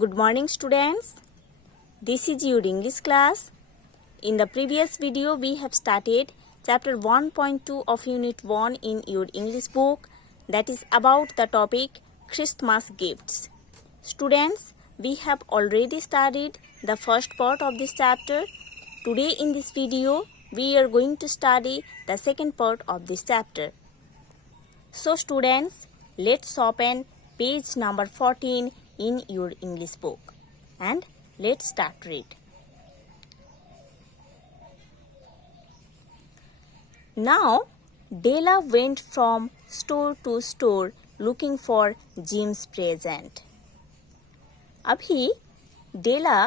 Good morning students. This is your English class. In the previous video we have started chapter 1.2 of unit 1 in your English book, that is about the topic Christmas gifts. Students, we have already studied the first part of this chapter. Today in this video we are going to study the second part of this chapter. So students, let's open page number 14 in your English book and let's start read. Now Della went from store to store looking for Jim's present. अभी डेला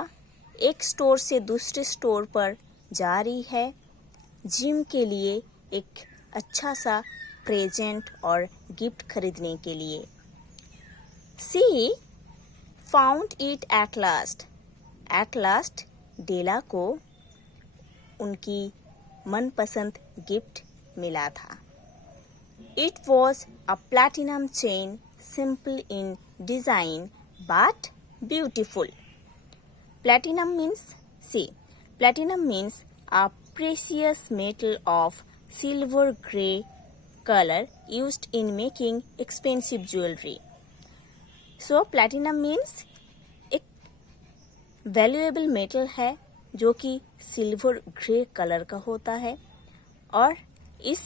एक store से दूसरे store पर जा रही है gym के लिए एक अच्छा सा प्रेजेंट और गिफ्ट खरीदने के लिए. She found it at last. At last डेला को उनकी मनपसंद गिफ्ट मिला था. It was a platinum chain, simple in design but beautiful. Platinum means a precious metal of silver gray color used in making expensive jewelry. So platinum means एक valuable metal है जो कि silver grey colour का होता है और इस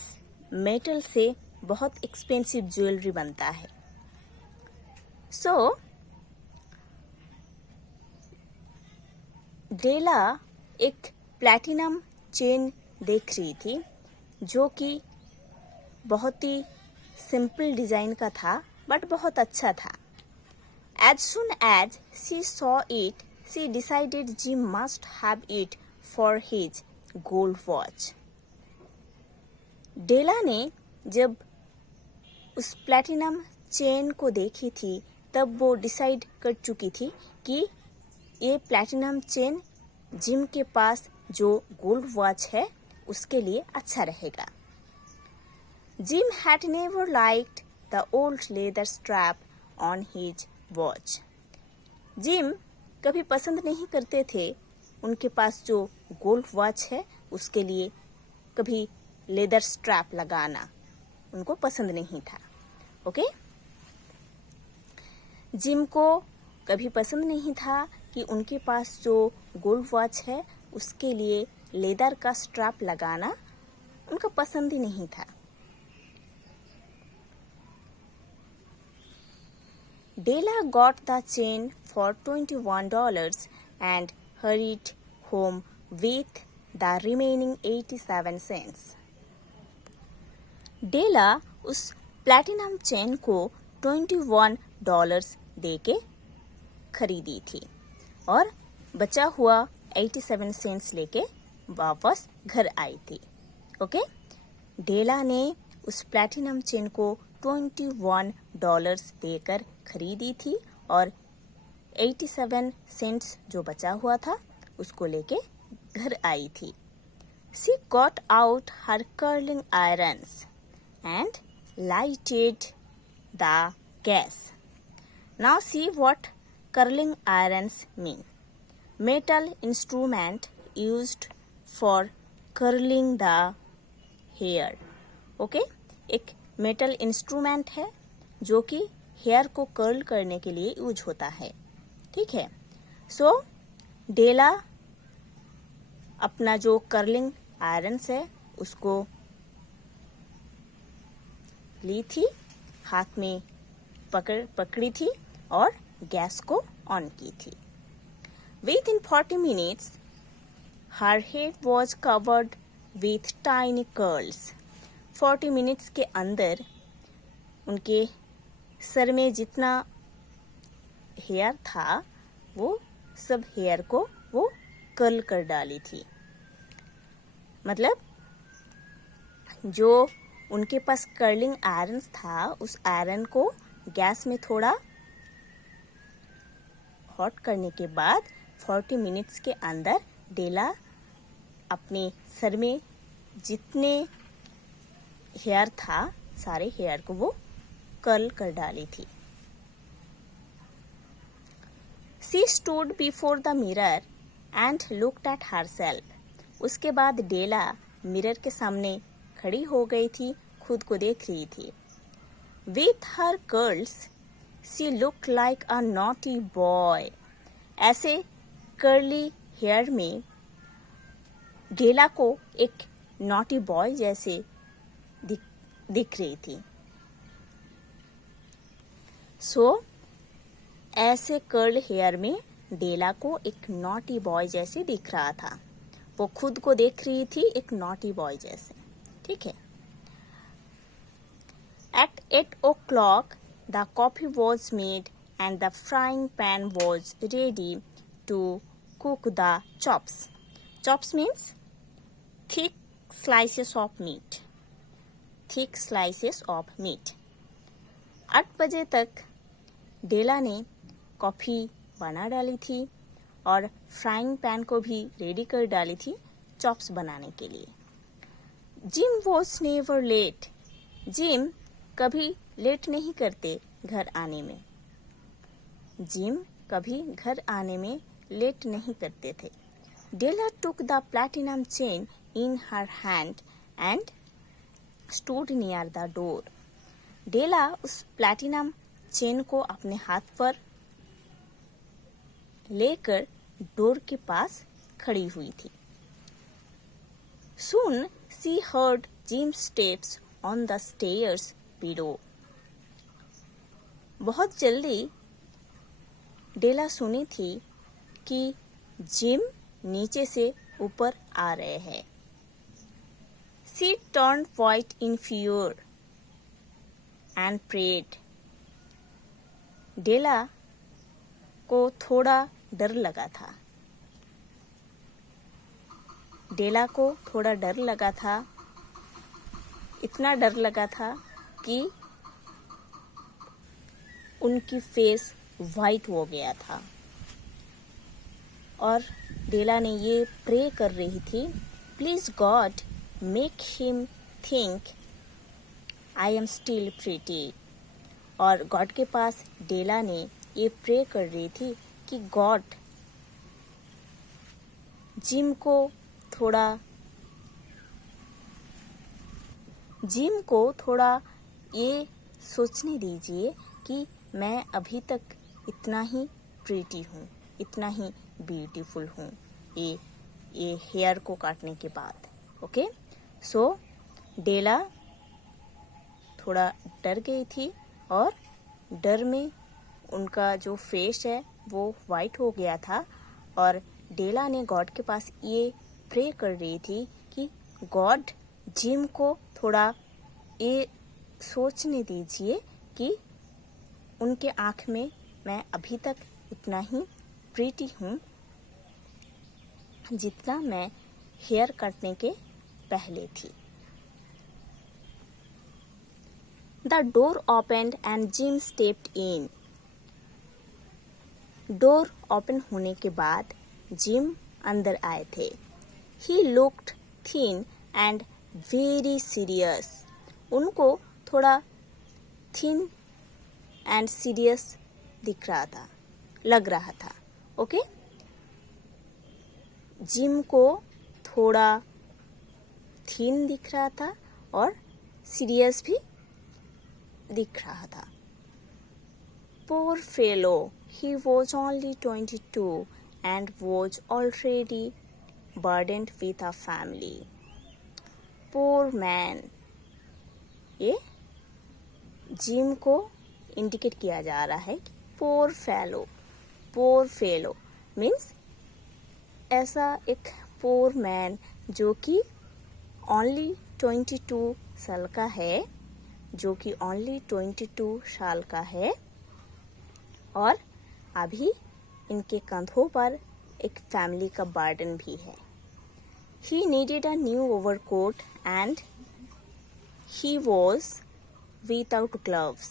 metal से बहुत एक्सपेंसिव ज्वेलरी बनता है. सो डेला एक प्लैटिनम चेन देख रही थी जो कि बहुत ही सिंपल डिज़ाइन का था बट बहुत अच्छा था. As soon as she saw it, she decided Jim must have it for his gold watch. डेला ने जब उस प्लैटिनम चेन को देखी थी तब वो डिसाइड कर चुकी थी कि ये प्लैटिनम चेन जिम के पास जो गोल्ड वॉच है उसके लिए अच्छा रहेगा. Jim had never liked the old leather strap on his watch. Gym कभी पसंद नहीं करते थे उनके पास जो गोल्ड वॉच है उसके लिए कभी लेदर स्ट्रैप लगाना उनको पसंद नहीं था. ओके, जिम को कभी पसंद नहीं था कि उनके पास जो गोल्ड वॉच है उसके लिए लेदर का स्ट्रैप लगाना उनका पसंद ही नहीं था. Della got the chain for $21 and hurried home with the remaining 87 cents. डेला उस प्लैटिनम चेन को $21 देके खरीदी थी और बचा हुआ 87 सेंट्स लेके वापस घर आई थी. ओके, डेला ने उस प्लैटिनम चेन को $21 देकर खरीदी थी और 87 सेंट्स जो बचा हुआ था उसको लेके घर आई थी. She got out her curling irons and lighted the gas. Now see what curling irons mean. Metal instrument used for curling the hair. Okay? एक मेटल इंस्ट्रूमेंट है जो कि हेयर को कर्ल करने के लिए यूज होता है. ठीक है. सो डेला अपना जो कर्लिंग आयरन्स है उसको ली थी, हाथ में पकड़ी थी और गैस को ऑन की थी. Within 40 minutes her head was covered with tiny curls. 40 minutes के अंदर उनके सर में जितना हेयर था वो सब हेयर को वो कर्ल कर डाली थी. मतलब जो उनके पास कर्लिंग आयरन्स था उस आयरन को गैस में थोड़ा हॉट करने के बाद 40 मिनट्स के अंदर डेला अपने सर में जितने हेयर था सारे हेयर को वो कर्ल कर डाली थी. She stood before the mirror and looked at herself. उसके बाद डेला मिरर के सामने खड़ी हो गई थी, खुद को देख रही थी. With her curls, she looked like a naughty boy. ऐसे कर्ली हेयर में डेला को एक नॉटी बॉय जैसे दिख रही थी. ऐसे कर्ल हेयर में डेला को एक नॉटी बॉय जैसे दिख रहा था. वो खुद को देख रही थी एक नॉटी बॉय जैसे. ठीक है. At 8 o'clock, the coffee was made and the frying pan was ready to cook the chops. Chops means thick slices of meat. Thick slices of meat. 8 बजे तक डेला ने कॉफ़ी बना डाली थी और फ्राइंग पैन को भी रेडी कर डाली थी चॉप्स बनाने के लिए. Jim was never late. Jim कभी लेट नहीं करते घर आने में. जिम कभी घर आने में लेट नहीं करते थे. डेला took the platinum chain in her hand and stood near the door. डेला उस प्लैटिनम चेन को अपने हाथ पर लेकर डोर के पास खड़ी हुई थी. Soon she heard Jim's steps on the stairs below. बहुत जल्दी डेला सुनी थी कि जिम नीचे से ऊपर आ रहे हैं. She turned white in fear and prayed. डेला को थोड़ा डर लगा था. डेला को थोड़ा डर लगा था. इतना डर लगा था कि उनकी फेस वाइट हो गया था. और डेला ने ये प्रे कर रही थी, please God make him think I am still pretty. और गॉड के पास डेला ने ये प्रे कर रही थी कि गॉड जिम को थोड़ा ये सोचने दीजिए कि मैं अभी तक इतना ही प्रीटी हूँ, इतना ही ब्यूटीफुल हूँ ये हेयर को काटने के बाद. ओके. सो डेला थोड़ा डर गई थी और डर में उनका जो फेस है वो वाइट हो गया था. और डेला ने गॉड के पास ये प्रे कर रही थी कि गॉड जिम को थोड़ा ये सोचने दीजिए कि उनके आँख में मैं अभी तक इतना ही प्रीटी हूँ जितना मैं हेयर काटने के पहले थी. The door opened and Jim stepped in. Door open होने के बाद जिम अंदर आए थे. He looked thin and very serious. उनको थोड़ा थिन एंड सीरियस लग रहा था. ओके. जिम को थोड़ा थिन दिख रहा था और सीरियस भी दिख रहा था. Poor fellow, he was only 22 and was already burdened with a family. Poor man. ये जिम को इंडिकेट किया जा रहा है कि poor fellow मीन्स ऐसा एक poor man जो कि only 22 साल का है, और अभी इनके कंधों पर एक फैमिली का बर्डन भी है. He needed a new overcoat and he was without gloves.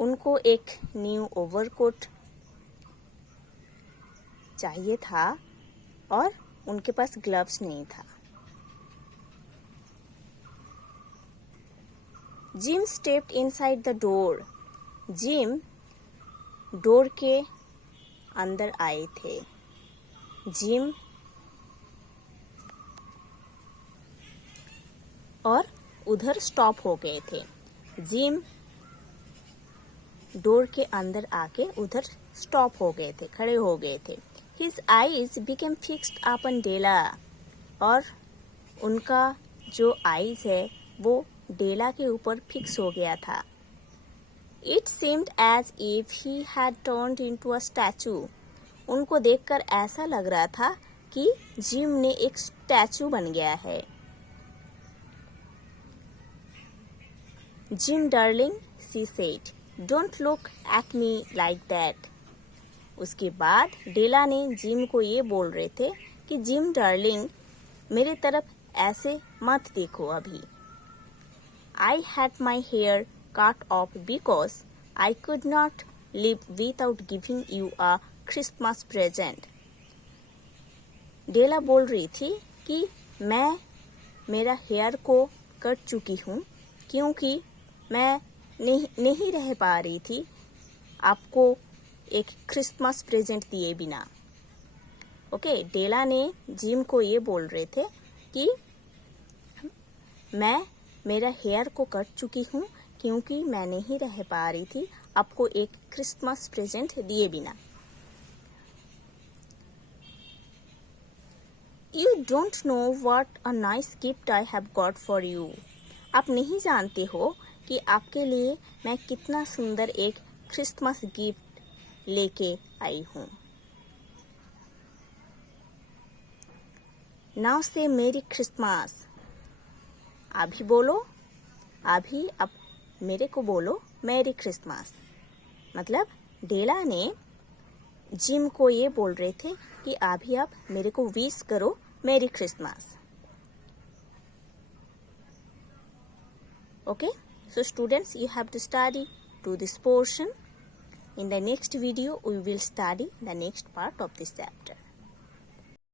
उनको एक न्यू ओवरकोट चाहिए था और उनके पास ग्लव्स नहीं था. Gym stepped inside the door. Gym door के अंदर आए थे। जिम और उधर स्टॉप हो गए थे। जिम डोर के अंदर आके उधर स्टॉप हो गए थे, खड़े हो गए थे। His eyes became fixed upon डेला, और उनका जो आईज है वो डेला के ऊपर फिक्स हो गया था। It seemed as if he had turned into a statue. उनको देखकर ऐसा लग रहा था कि जिम ने एक स्टैचू बन गया है। Jim darling, she said, don't look at me like that. उसके बाद डेला ने जिम को ये बोल रहे थे कि जिम डार्लिंग, मेरे तरफ ऐसे मत देखो अभी। I had my hair cut off because I could not live without giving you a Christmas present. डेला बोल रही थी कि मैं मेरा हेयर को कट चुकी हूँ क्योंकि मैं नहीं रह पा रही थी आपको एक क्रिसमस प्रेजेंट दिए बिना। ओके, डेला ने जिम को ये बोल रहे थे कि मैं मेरा हेयर को कट चुकी हूँ क्योंकि मैं नहीं रह पा रही थी आपको एक क्रिसमस प्रेजेंट दिए बिना। You don't know what a nice gift I have got for you. आप नहीं जानते हो कि आपके लिए मैं कितना सुंदर एक क्रिसमस गिफ्ट लेके आई हूँ। नाउ से मेरी क्रिसमस। अभी बोलो, अभी आप मेरे को बोलो मेरी क्रिसमस। मतलब डेला ने जिम को ये बोल रहे थे कि अभी आप मेरे को विश करो मेरी Christmas. Okay, so students, you have to study to this portion. In the next video, we will study the next part of this chapter.